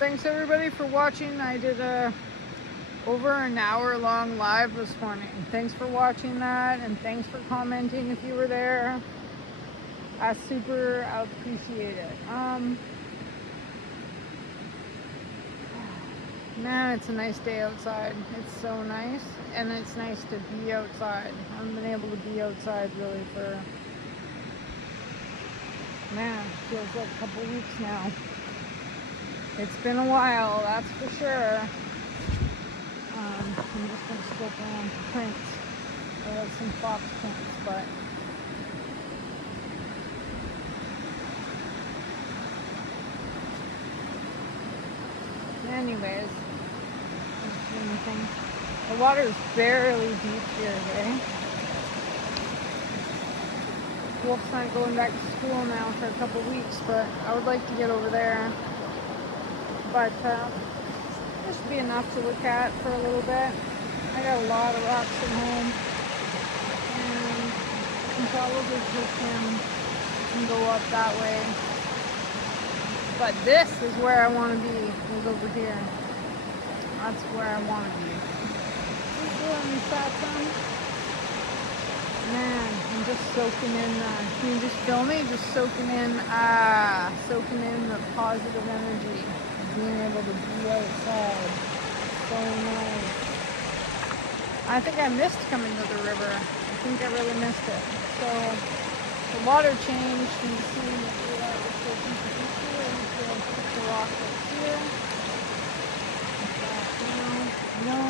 thanks everybody for watching. I did a over an hour long live this morning. Thanks for watching that, and thanks for commenting if you were there. I super appreciate it. Man, it's a nice day outside. It's so nice, and it's nice to be outside. I haven't been able to be outside really for, man, feels like a couple weeks now. It's been a while, that's for sure. I'm just going to scope around some prints. I got some fox prints, but anyways, the water is barely deep here today. Wolf's not going back to school now for a couple weeks, but I would like to get over there. But this should be enough to look at for a little bit. I got a lot of rocks at home, and I can probably take him and go up that way. But this is where I want to be, is over here. That's where I want to be. Man, I'm just soaking in, can you just feel me? Just soaking in the positive energy. Being able to be outside. So nice. I think I missed coming to the river. I think I really missed it. So the water changed, and you see the rock right here. No.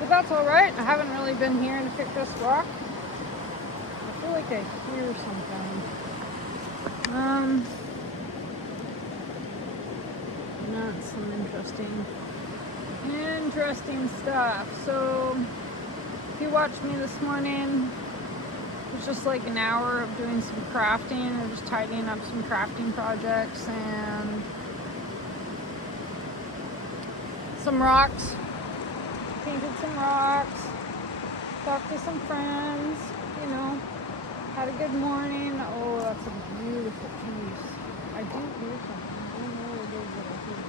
But that's alright. I haven't really been here to pick this rock. I feel like I hear something. Not some interesting stuff. So if you watched me this morning, it was just like an hour of doing some crafting or just tidying up some crafting projects and some rocks. Painted some rocks, talked to some friends, had a good morning. Oh, that's a beautiful piece. I do hear something. I don't know what it is that I hear.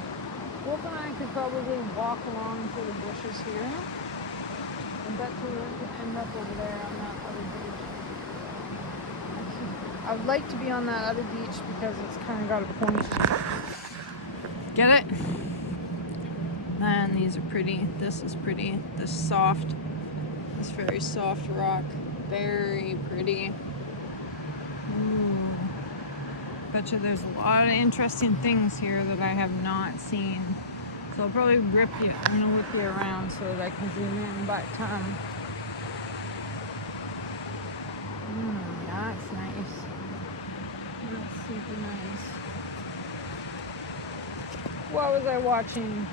Wolf and I could probably walk along through the bushes here. I bet we could end up over there on that other beach. I would like to be on that other beach because it's kind of got a point. Get it? Man, these are pretty. This is pretty. This very soft rock. Very pretty. Bet you there's a lot of interesting things here that I have not seen. So I'll probably I'm gonna whip you around so that I can zoom in, but that's nice. That's super nice. What was I watching?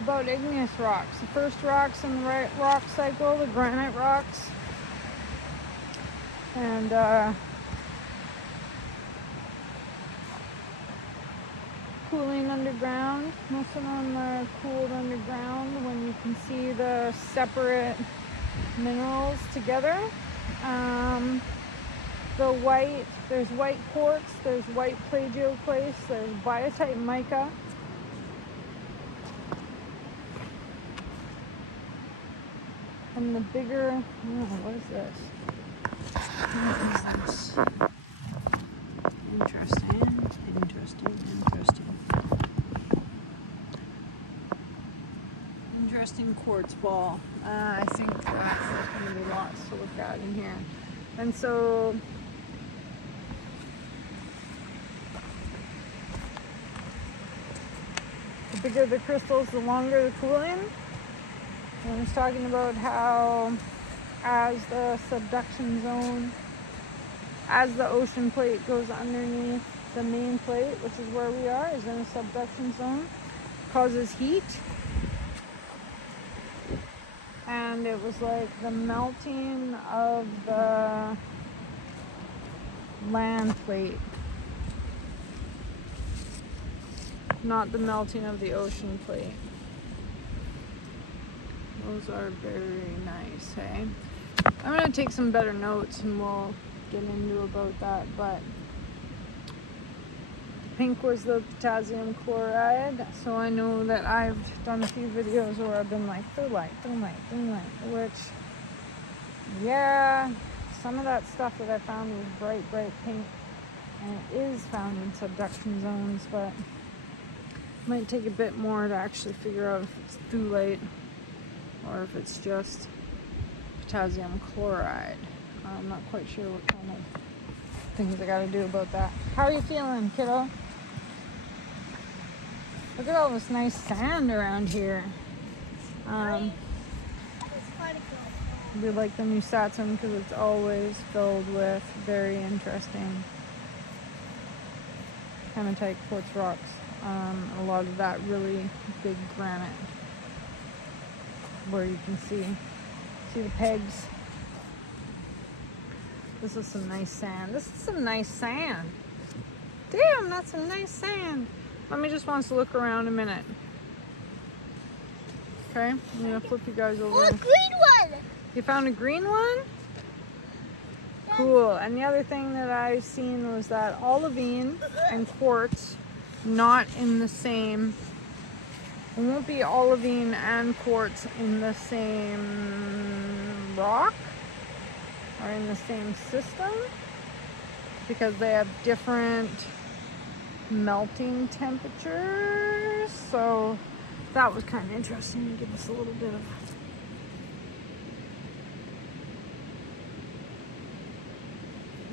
About igneous rocks. The first rocks in the rock cycle, the granite rocks. And cooling underground. Most of them are cooled underground when you can see the separate minerals together. There's white quartz, there's white plagioclase, there's biotite mica. And the bigger, what is this? Interesting quartz ball. I think there's going to be lots to look at in here. And so the bigger the crystals, the longer the cooling. And I was talking about how as the subduction zone, as the ocean plate goes underneath the main plate, which is where we are, is in a subduction zone, causes heat. And it was like the melting of the land plate, not the melting of the ocean plate. Those are very nice, hey? I'm going to take some better notes and we'll get into about that, but pink was the potassium chloride. So I know that I've done a few videos where I've been like, Thulite, which, yeah, some of that stuff that I found was bright pink, and it is found in subduction zones, but it might take a bit more to actually figure out if it's thulite or if it's just potassium chloride. I'm not quite sure what kind of things I gotta do about that. How are you feeling, kiddo? Look at all this nice sand around here. We like the New Satsum because it's always filled with very interesting hematite quartz rocks. A lot of that really big granite where you can see the pegs. This is some nice sand. This is some nice sand. Damn, that's some nice sand. Mommy just wants to look around a minute. Okay, I'm gonna flip you guys over. Oh, a green one! You found a green one? Cool. And the other thing that I've seen was that olivine and quartz not in the same. It won't be olivine and quartz in the same rock or in the same system because they have different melting temperatures. So that was kind of interesting to give us a little bit of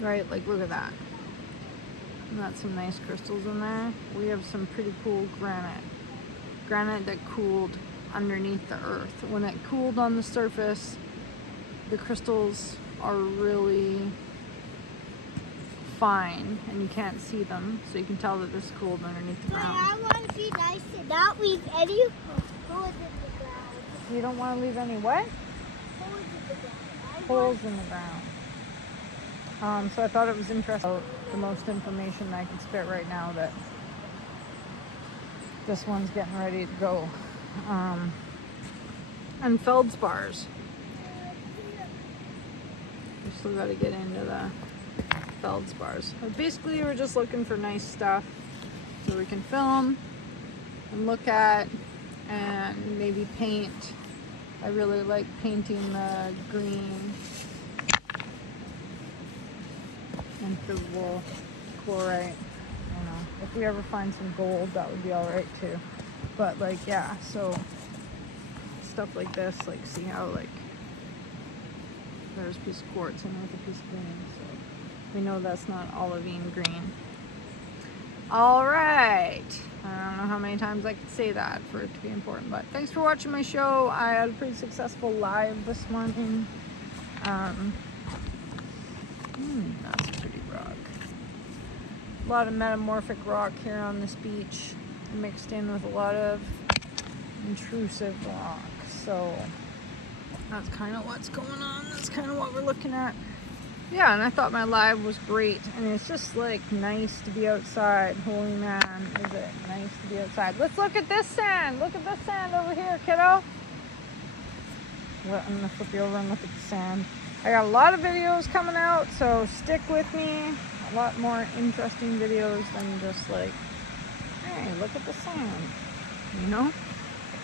right, like look at that. And that's some nice crystals in there. We have some pretty cool granite that cooled underneath the earth. When it cooled on the surface, the crystals are really fine and you can't see them, so you can tell that this cooled underneath the ground. I want to be nice and not leave any holes in the ground. You don't want to leave any what? Holes in the ground. Holes in the ground. So I thought it was interesting. The most information I can spit right now that this one's getting ready to go. And feldspars. We still got to get into the feldspars. But basically, we're just looking for nice stuff so we can film and look at and maybe paint. I really like painting the green and physical chlorite. I don't know. If we ever find some gold, that would be all right too. But like, yeah, so stuff like this, like see how like there's a piece of quartz in with a piece of green, so we know that's not olivine green. All right. I don't know how many times I could say that for it to be important, but thanks for watching my show. I had a pretty successful live this morning. That's a pretty rock. A lot of metamorphic rock here on this beach, mixed in with a lot of intrusive rock. So that's kind of what's going on. That's kind of what we're looking at. Yeah, and I thought my live was great. And it's just like nice to be outside. Holy man, is it nice to be outside. Let's look at this sand. Look at this sand over here, kiddo. Well, I'm gonna flip you over and look at the sand. I got a lot of videos coming out, so stick with me. A lot more interesting videos than just like, hey, look at the sand, you know?